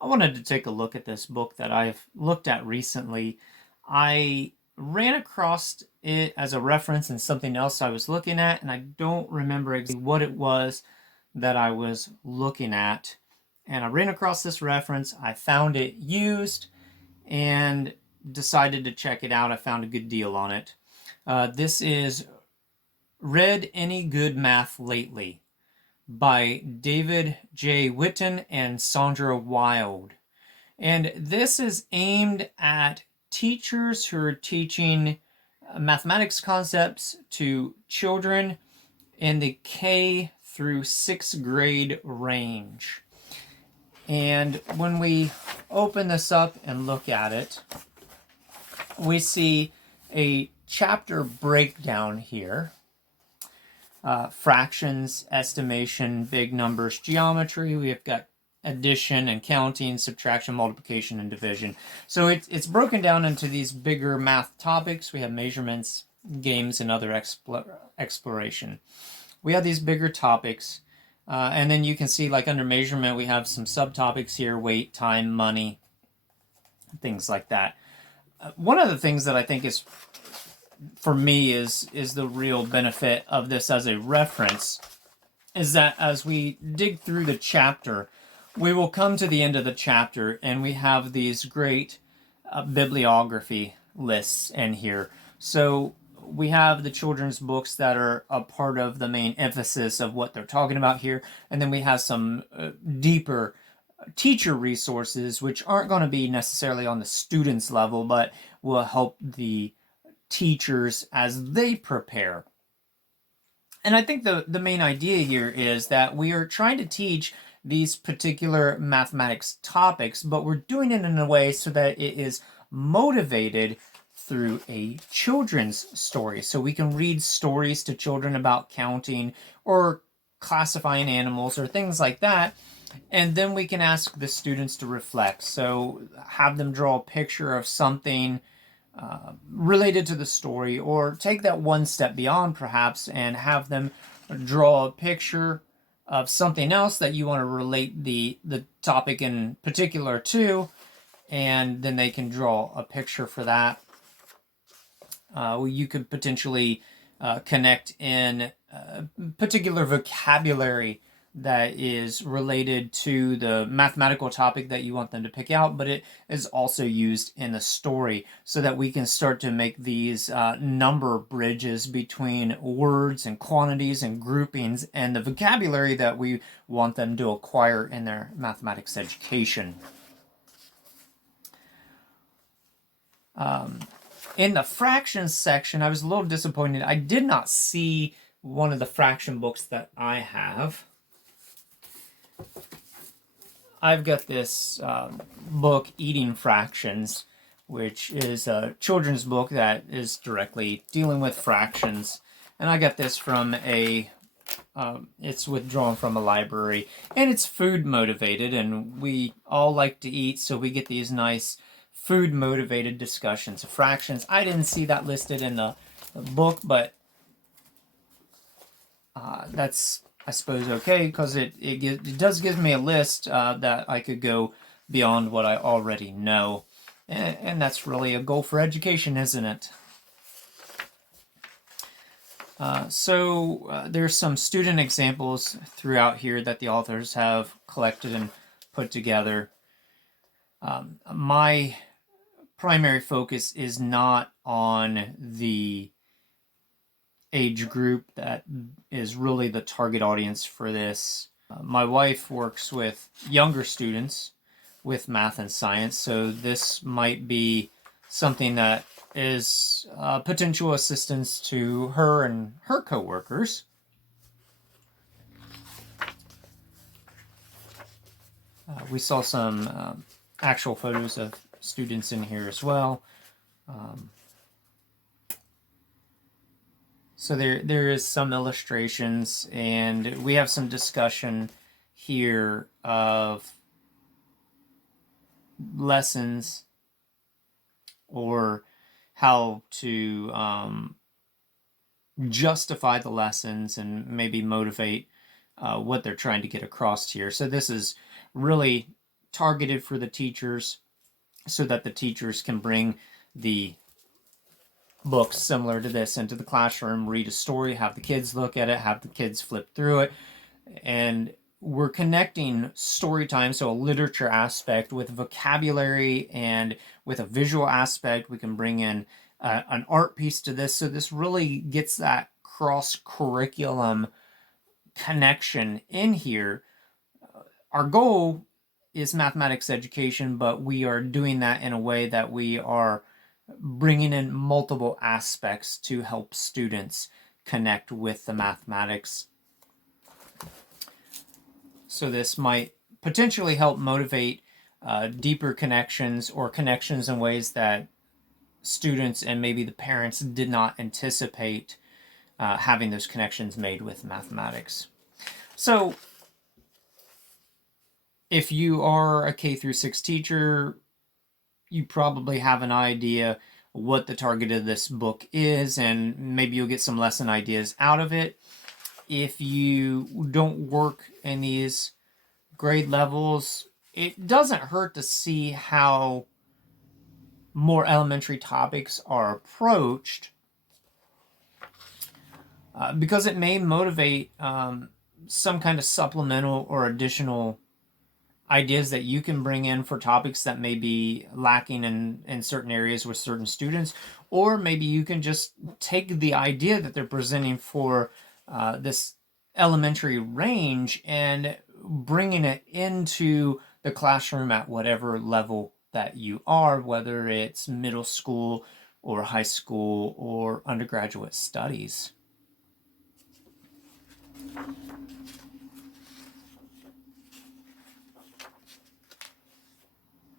I wanted to take a look at this book that I've looked at recently. I ran across it as a reference in something else I was looking at, and I don't remember exactly what it was that I was looking at. And I ran across this reference, I found it used, and decided to check it out. I found a good deal on it. This is Read Any Good Math Lately by David J. Witten and Sandra Wild. And this is aimed at teachers who are teaching mathematics concepts to children in the K through 6th grade range. And when we open this up and look at it, we see a chapter breakdown here. Fractions, estimation, big numbers, geometry. We've got addition and counting, subtraction, multiplication, and division. So it's broken down into these bigger math topics. We have measurements, games, and other exploration. We have these bigger topics, and then you can see, like under measurement, we have some subtopics here: weight, time, money, things like that. One of the things that I think is, for me, is the real benefit of this as a reference is that as we dig through the chapter, we will come to the end of the chapter and we have these great bibliography lists in here. So we have the children's books that are a part of the main emphasis of what they're talking about here, and then we have some deeper teacher resources which aren't going to be necessarily on the students level, but will help the teachers as they prepare. And I think the main idea here is that we are trying to teach these particular mathematics topics, but we're doing it in a way so that it is motivated through a children's story. So we can read stories to children about counting or classifying animals or things like that. And then we can ask the students to reflect. So have them draw a picture of something related to the story, or take that one step beyond perhaps and have them draw a picture of something else that you want to relate the topic in particular to, and then they can draw a picture for that. You could potentially connect in particular vocabulary that is related to the mathematical topic that you want them to pick out, but it is also used in the story so that we can start to make these number bridges between words and quantities and groupings and the vocabulary that we want them to acquire in their mathematics education. In the fractions section, I was a little disappointed. I did not see one of the fraction books that I have. I've got this book, Eating Fractions, which is a children's book that is directly dealing with fractions. And I got this from it's withdrawn from a library. And it's food motivated, and we all like to eat, so we get these nice food motivated discussions of fractions. I didn't see that listed in the book, but that's, I suppose, okay, because it does give me a list that I could go beyond what I already know. And that's really a goal for education, isn't it? So there's some student examples throughout here that the authors have collected and put together. My primary focus is not on the age group that is really the target audience for this. My wife works with younger students with math and science, so this might be something that is potential assistance to her and her coworkers. We saw some actual photos of students in here as well. So there is some illustrations, and we have some discussion here of lessons or how to justify the lessons and maybe motivate what they're trying to get across here. So this is really targeted for the teachers so that the teachers can bring the books similar to this into the classroom, read a story, have the kids look at it, have the kids flip through it, and we're connecting story time, so a literature aspect, with vocabulary and with a visual aspect. We can bring in an art piece to this, so this really gets that cross-curriculum connection in here. Our goal is mathematics education, but we are doing that in a way that we are bringing in multiple aspects to help students connect with the mathematics. So this might potentially help motivate deeper connections, or connections in ways that students and maybe the parents did not anticipate having those connections made with mathematics. So if you are a K through 6 teacher, you probably have an idea what the target of this book is, and maybe you'll get some lesson ideas out of it. If you don't work in these grade levels, it doesn't hurt to see how more elementary topics are approached, because it may motivate some kind of supplemental or additional ideas that you can bring in for topics that may be lacking in certain areas with certain students. Or maybe you can just take the idea that they're presenting for this elementary range and bringing it into the classroom at whatever level that you are, whether it's middle school or high school or undergraduate studies.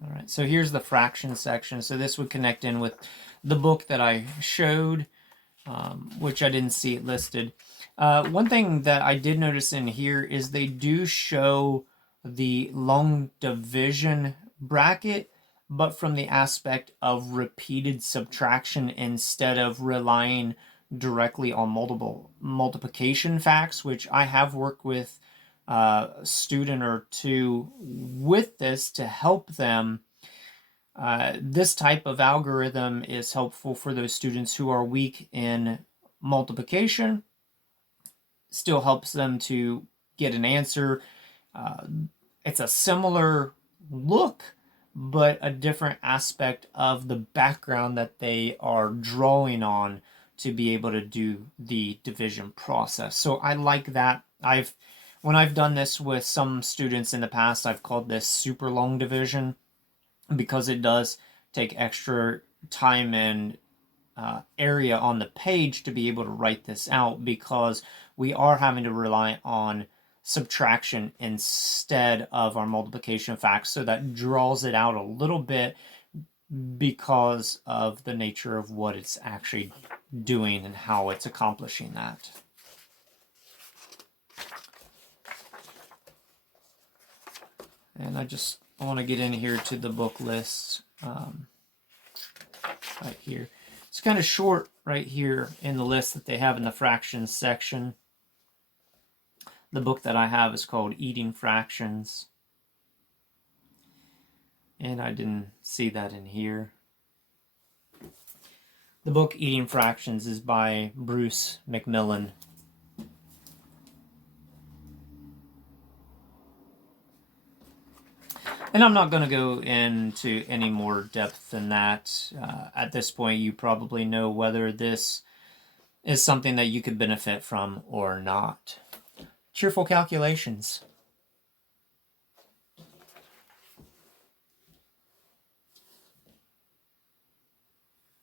All right, so here's the fraction section. So this would connect in with the book that I showed, which I didn't see it listed. One thing that I did notice in here is they do show the long division bracket, but from the aspect of repeated subtraction instead of relying directly on multiplication facts, which I have worked with a student or two with this to help them. This type of algorithm is helpful for those students who are weak in multiplication. Still helps them to get an answer. It's a similar look, but a different aspect of the background that they are drawing on to be able to do the division process. So I like that. When I've done this with some students in the past, I've called this super long division, because it does take extra time and area on the page to be able to write this out, because we are having to rely on subtraction instead of our multiplication facts. So that draws it out a little bit because of the nature of what it's actually doing and how it's accomplishing that. And I want to get in here to the book list right here. It's kind of short right here in the list that they have in the fractions section. The book that I have is called Eating Fractions, and I didn't see that in here. The book Eating Fractions is by Bruce McMillan. And I'm not going to go into any more depth than that. At this point, you probably know whether this is something that you could benefit from or not. Cheerful Calculations.